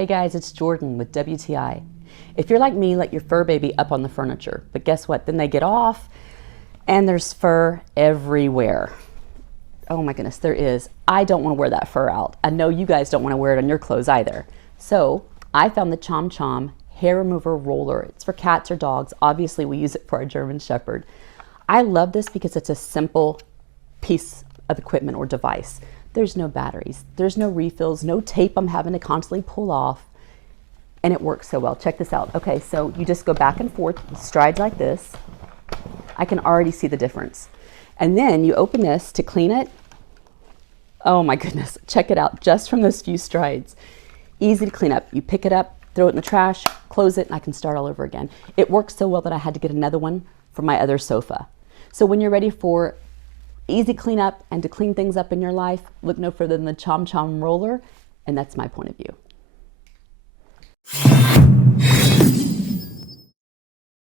Hey guys, it's Jordan with WTI. If you're like me, let your fur baby up on the furniture. But guess what? Then they get off and there's fur everywhere. Oh my goodness, there is. I don't want to wear that fur out. I know you guys don't want to wear it on your clothes either. So I found the ChomChom hair remover roller. It's for cats or dogs. Obviously we use it for our German Shepherd. I love this because it's a simple piece of equipment or device. There's no batteries, there's no refills, no tape I'm having to constantly pull off, and it works so well. Check this out. Okay, so you just go back and forth, strides like this. I can already see the difference. And then you open this to clean it. Oh my goodness, check it out, just from those few strides. Easy to clean up. You pick it up, throw it in the trash, close it, and I can start all over again. It works so well that I had to get another one for my other sofa. So when you're ready for easy cleanup and to clean things up in your life, look no further than the ChomChom roller, and that's my point of view.